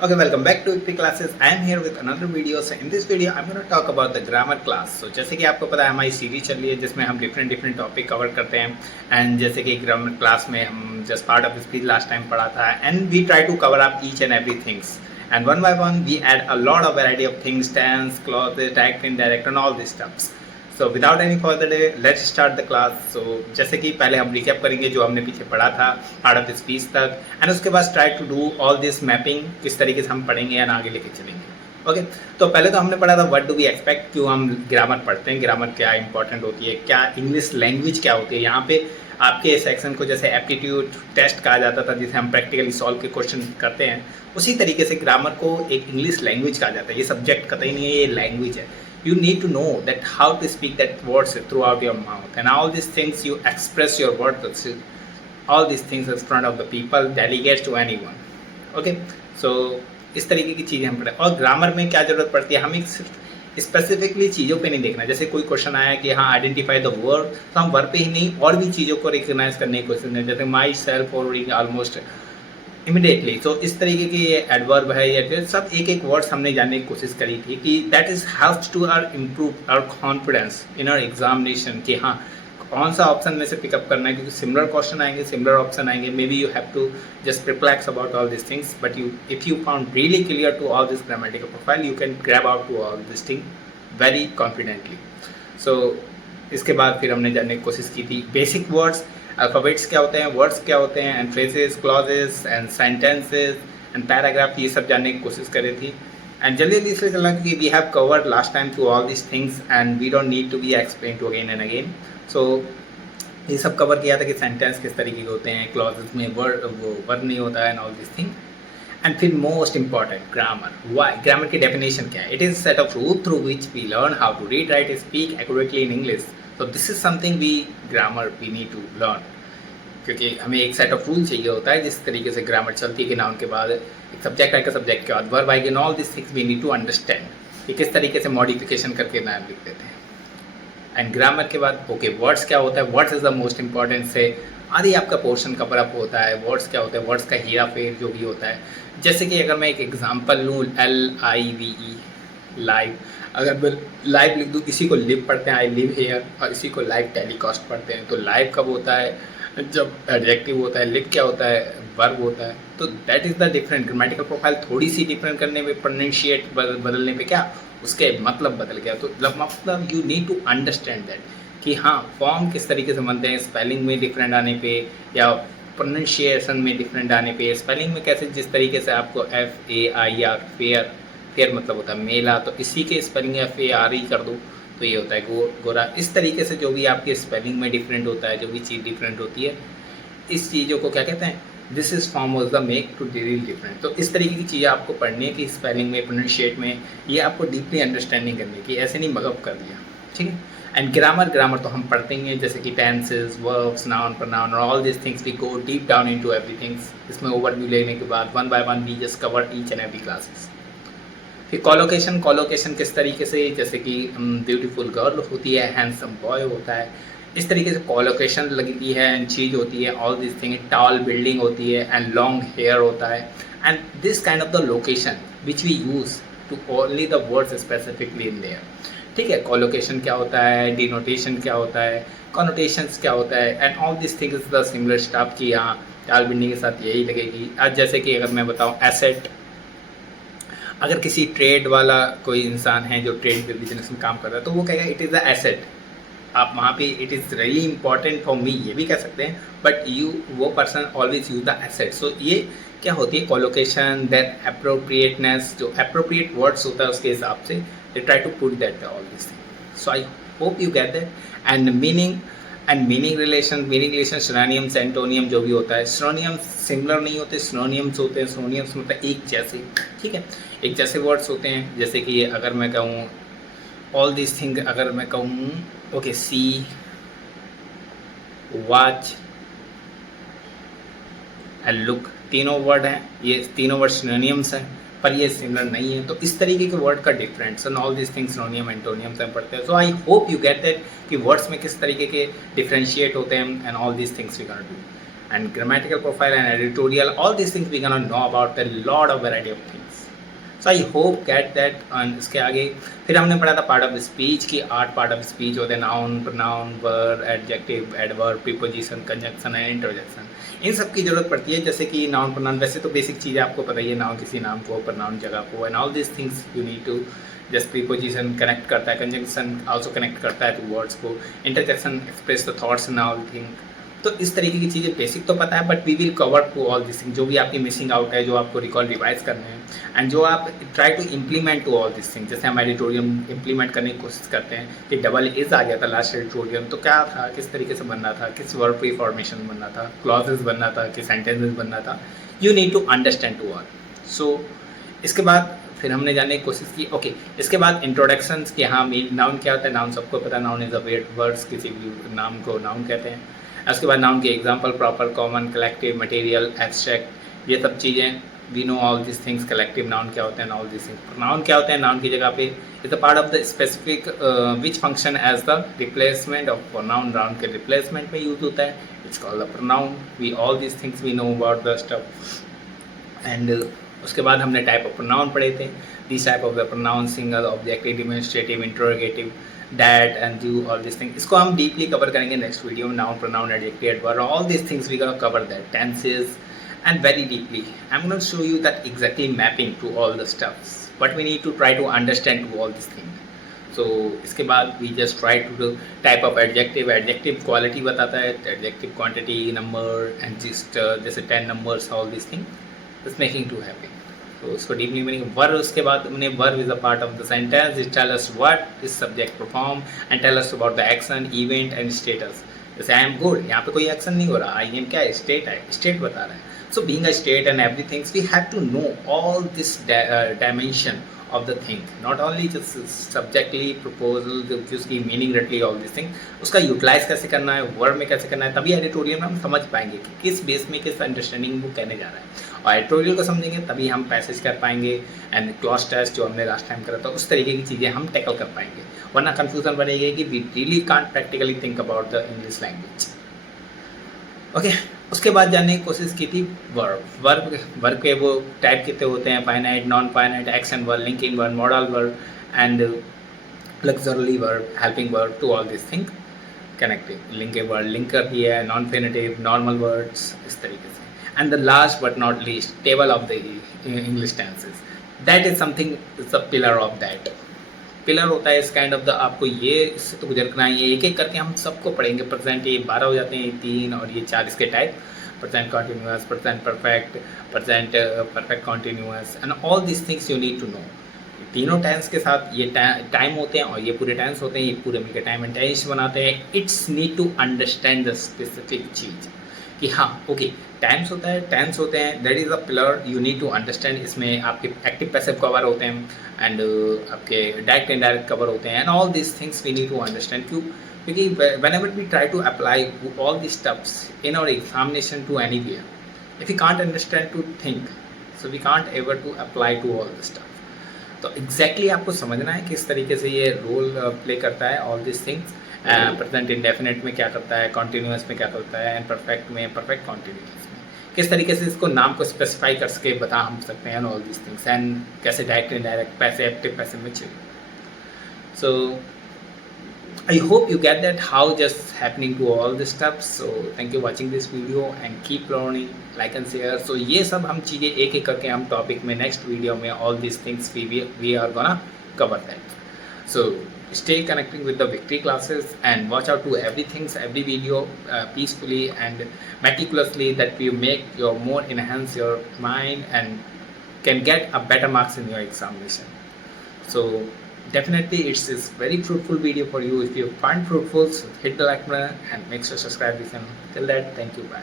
Okay, welcome back to Ipti Classes. I am here with another video. So in this video, I'm going to talk about the grammar class. So जैसे कि आपको पता है हमारी series चल रही है जिसमें हम डिफरेंट टॉपिक कवर करते हैं एंड जैसे कि ग्रामर क्लास में हम just part of speech last time पढ़ा था and we try to cover up each and every things and one by one we add a lot of variety of things tense clauses direct indirect and all this stuffs. So without any further day let's start the class. So जैसे कि पहले हम recap करेंगे जो हमने पीछे पढ़ा था पार्ट ऑफ स्पीच तक एंड उसके बाद try to do all this mapping किस तरीके से हम पढ़ेंगे एंड आगे लेके चलेंगे. ओके तो पहले तो हमने पढ़ा था व्हाट डू वी एक्सपेक्ट, क्यों हम ग्रामर पढ़ते हैं, ग्रामर क्या इंपॉर्टेंट होती है, क्या इंग्लिश लैंग्वेज क्या होती है. यहाँ पे आपके सेक्शन को जैसे एप्टीट्यूड टेस्ट कहा जाता था जिसे हम प्रैक्टिकली सॉल्व के क्वेश्चन करते हैं, उसी तरीके से ग्रामर को एक इंग्लिश लैंग्वेज कहा जाता है. ये सब्जेक्ट कतई नहीं है, ये लैंग्वेज है. You need to know that how to speak that words throughout your mouth and all these things you express your words, all these things in front of the people, delegates to anyone. Okay, so इस तरीके की चीज़ें हम पढ़ें. और grammar में क्या ज़रूरत पड़ती है, हमें सिर्फ स्पेसिफिकली चीज़ों पे नहीं देखना. जैसे कोई क्वेश्चन आया कि हाँ आइडेंटिफाई द वर्ड, तो हम वर्ड पे ही नहीं और भी चीज़ों को रिकग्नाइज करने की कोशिश करें. जैसे माई सेल्फ और ऑलमोस्ट इमिडिएटली. तो इस तरीके की ये एडवर्ब है या फिर सब एक वर्ड्स हमने जानने की कोशिश करी थी कि that is helps to are improve our confidence in our examination कि हाँ कौन सा ऑप्शन में से पिकअप करना है, क्योंकि सिमिलर क्वेश्चन आएंगे, सिमिलर ऑप्शन आएंगे. May be you have to just reflex about all this things, but you if you found really clear to all this grammatical profile you can grab out to all this thing very confidently. So इसके बाद फिर हमने जानने की कोशिश की थी basic words, alphabets क्या होते हैं, वर्ड्स क्या होते हैं, and phrases, clauses and sentences and paragraph, ये सब जानने की कोशिश करी थी. एंड जल्दी से चलना कि we have covered last time to all this things and we don't need to be explain to again and again. So ये सब कवर किया था कि सेंटेंस किस तरीके के होते हैं, क्लॉजेस में वर्ड नहीं होता है and all this thing. And फिर most important grammar. Why grammar की डेफिनेशन क्या है? It is set of rule through which we learn how to read write speak accurately in English. तो this is something we grammar we need to learn, क्योंकि हमें एक set of rule चाहिए होता है जिस तरीके से ग्रामर चलती है कि नाउन के बाद एक सब्जेक्ट आएगा, सब्जेक्ट के बाद वर्ब आएगी, all this things we need to understand कि किस तरीके से मॉडिफिकेशन करके नाम लिख देते हैं. एंड ग्रामर के बाद ओके वर्ड्स क्या होता है, words is the most important से आधी आपका पोर्शन कवर अप होता है. वर्ड्स क्या होता है, वर्ड्स का हीरा फेर जो भी होता है. जैसे कि अगर मैं एक एग्जांपल लूँ LIVE लाइव, अगर मैं लाइव लिख दूँ, इसी को लिव पढ़ते हैं आई लिव हेयर, और इसी को लाइव टेलीकास्ट पढ़ते हैं. तो लाइव कब होता है, जब एडजेक्टिव होता है. लिव क्या होता है, वर्ब होता है. तो that is the different grammatical profile. थोड़ी सी डिफरेंट करने पे प्रोनाउंशिएट बदलने पे क्या उसके मतलब बदल गया. तो मतलब you need to understand that कि हाँ फॉर्म किस तरीके से बनते हैं, स्पेलिंग में डिफरेंट आने पे या प्रोनाउंसिएशन में डिफरेंट आने पे. स्पेलिंग में कैसे, जिस तरीके से आपको FAIR फेयर, फेयर मतलब होता है मेला, तो इसी के स्पेलिंग FARE कर दो तो ये होता है गोरा. इस तरीके से जो भी आपके स्पेलिंग में डिफरेंट होता है, जो भी चीज़ डिफरेंट होती है, इस चीज़ों को क्या कहते हैं, this is form was the make to deal different. तो इस तरीके की चीज़ें आपको पढ़नी है कि स्पेलिंग में, प्रोनाउंशिएट में, ये आपको डीपली अंडरस्टैंडिंग करनी है कि ऐसे नहीं मगअप कर दिया. ठीक है. एंड ग्रामर तो हम पढ़ते ही हैं, जैसे कि टेंसेस, वर्ब्स, नाउन, प्रोनाउन और all this things we go deep down into everything. इसमें ओवरव्यू लेने के बाद one by one we just cover each and every classes. फिर कॉलोकेशन किस तरीके से, जैसे कि ब्यूटीफुल गर्ल होती है, हैंडसम बॉय होता है, इस तरीके से कॉलोकेशन लगती है एंड चीज़ होती है. All this thing, tall building होती है एंड लॉन्ग हेयर होता है. And this kind of the location which we use to only the words specifically in there. ठीक है. कॉलोकेशन क्या होता है, डिनोटेशन क्या होता है, कॉनोटेशंस क्या होता है, and all this things the similar stuff की यहाँ टॉल बिल्डिंग के साथ यही लगेगी. आज जैसे कि अगर मैं बताऊँ एसेट, अगर किसी ट्रेड वाला कोई इंसान है जो ट्रेड बिजनेस में काम कर रहा है तो वो कहेगा इट इज़ द एसेट. आप वहाँ पे it is really important for me ये भी कह सकते हैं, बट वो person always use the asset. So ये क्या होती है कॉलोकेशन, देन अप्रोप्रिएटनेस, जो अप्रोप्रिएट वर्ड्स होता है उसके हिसाब से they try to put that all this thing. So I hope you get that. And meaning relation, synonyms, antonym जो भी होता है. सिनोनियम्स सिमिलर नहीं होते, सिनोनियम्स होते हैं. सिनोनियम्स मतलब एक जैसे. ठीक है. एक जैसे वर्ड्स होते हैं, जैसे कि अगर मैं कहूँ ऑल दिस थिंग, अगर मैं कहूँ okay see, watch and look, तीनों वर्ड हैं, ये तीनों वर्ड सिनोनियम्स हैं पर ये सिमिलर नहीं है. तो इस तरीके के वर्ड का difference and all this things synonym, antonyms हम पढ़ते हैं. So I hope you get that कि वर्ड्स में किस तरीके के डिफ्रेंशिएट होते हैं and all this things we can do. and grammatical profile and editorial. All these things we're gonna know about a lot of variety of things. So I hope get that. And इसके आगे फिर हमने पढ़ा था part of speech की 8 part of speech होते हैं, noun, pronoun, verb, adjective, adverb, preposition, conjunction and interjection. इन सब की जरूरत पड़ती है, जैसे कि नाउन, प्रोनाउन. वैसे तो बेसिक चीज़ें आपको पता ही है, नाउन किसी नाम को, प्रोनाउन जगह को, and all this things you need to. Just preposition connect करता है, कंजंक्शन आल्सो कनेक्ट करता है टू वर्ड्स को, interjection express the thoughts and all thing. तो इस तरीके की चीज़ें बेसिक तो पता है, but we will cover to all this thing. जो भी आपकी मिसिंग आउट है, जो आपको रिकॉल रिवाइज करने हैं, एंड जो आप try to implement to all this thing. जैसे हम एडिटोरियम इम्प्लीमेंट करने की कोशिश करते हैं कि डबल इज आ गया था लास्ट एडिटोरियम, तो क्या था, किस तरीके से बनना था, किस वर्ब की फॉर्मेशन बनना था, क्लॉजेस बनना था, किस सेंटेंसेस बनना था. You need to understand to all. So इसके बाद फिर हमने जानने की कोशिश की. ओके, इसके बाद इंट्रोडक्शंस कि हाँ नाउन क्या होता है. नाउन सबको पता है, नाउन इज अ वर्ड्स, किसी भी नाम को नाउन कहते हैं. उसके बाद नाउन के example, proper, common, collective, material, abstract, ये सब चीज़ें we know all this things. Collective noun क्या होते हैं, ऑल दिस थिंग्स. नाउन क्या होते हैं, नाउन की जगह पे is a part of the specific which function as the replacement of pronoun. Noun के रिप्लेसमेंट में यूज होता है, it's called the pronoun. We all this things we know about the stuff. And उसके बाद हमने टाइप ऑफ प्रोनाउन पढ़े थे. This type of the pronoun, singular, objective, demonstrative, interrogative, that and you, all this thing. इसको हम deeply cover करेंगे next video में. Noun, pronoun, adjective, adverb, all this things we gonna cover that. Tenses and very deeply. I'm going to show you that exactly mapping to all the stuffs. But we need to try to understand to all these things. So इसके बाद we just try to do type of adjective. Adjective quality बताता है, adjective quantity, number and just जैसे 10 numbers, all these things. It's making to happen. तो उसको deeply meaning. Verb, उसके बाद हमने verb is a part of the sentence. It tell us what is subject perform and tell us about the action, event and status. जैसे I am good, यहाँ पे कोई action नहीं हो रहा, आई एम क्या है, स्टेट है, स्टेट बता रहा है. So being a state and everything, we have to know all this dimension of the thing, not only just subjectly proposal कि उसकी meaning रटली, all these things, उसका यूटिलाइज कैसे करना है, वर्ड में कैसे करना है. तभी एडिटोरियल में हम समझ पाएंगे कि किस बेस में, किस अंडरस्टैंडिंग वो कहने जा रहा है. और एडिटोरियल को समझेंगे तभी हम पैसेज कर पाएंगे. एंड क्लॉज टेस्ट जो हमने लास्ट टाइम करा था, उस तरीके की चीज़ें हम टैकल कर पाएंगे. वरना कन्फ्यूजन बनेगी कि we really can't practically think about the English language. Okay, उसके बाद जानने की कोशिश की थी वर्ब के वो टाइप कितने होते हैं, finite, non finite, action verb, linking verb, model verb and auxiliary verb, helping verb, to all this thing. Connective, linking verb, link कर दिया है, नॉन फेनेटिव, नॉर्मल वर्ड्स, इस तरीके से. And the last but not least, table of the English tenses. That is something, is the pillar of that. Pillar होता है इस kind of the, आपको ये इससे तो गुजरना है, ये एक एक करके हम सबको पढ़ेंगे. प्रेजेंट ये 12 हो जाते हैं, ये 3 और ये 4 इसके type. Present continuous, present perfect, present perfect continuous and all this things you need to know. तीनों टेंस के साथ ये टाइम होते हैं और ये पूरे टेंस होते हैं, ये पूरे मिलकर टाइम एंड टेंस बनाते हैं. It's need to understand the specific चीज़ कि हाँ ओके, टाइम्स होता है, टेंस होते हैं, that is a pillar you need to understand. इसमें आपके एक्टिव पैसिव कवर होते हैं एंड आपके डायरेक्ट इनडायरेक्ट कवर होते हैं. And all this things we need to understand. क्योंकि whenever we try to apply all these stuffs in our examination to anywhere, if we can't understand to think, so we can't ever to apply to all the stuff. तो exactly आपको समझना है किस तरीके से ये role play करता है all this things. Present indefinite में क्या करता है, कॉन्टीन्यूअस में क्या करता है, एंड परफेक्ट में, परफेक्ट कॉन्टीन्यूअस में किस तरीके से इसको नाम को स्पेसिफाई कर सके बता हम सकते हैं ऑल दिस थिंग्स. एंड कैसे डायरेक्ट इनडायरेक्ट, पैसे एक्टिव पैसे में चाहिए. सो I hope you get that how just happening to all this stuff. So thank you watching this video and keep learning, like and share. So ये सब हम चीज़ें एक एक करके हम टॉपिक में नेक्स्ट वीडियो में all these things we are gonna cover that. So stay connecting with the Victory classes and watch out to every video peacefully and meticulously, that you make your more enhance your mind and can get a better marks in your examination. So definitely it's very fruitful video for you. If you find fruitful, so hit the like button and make sure to subscribe this channel. Till that, thank you, bye.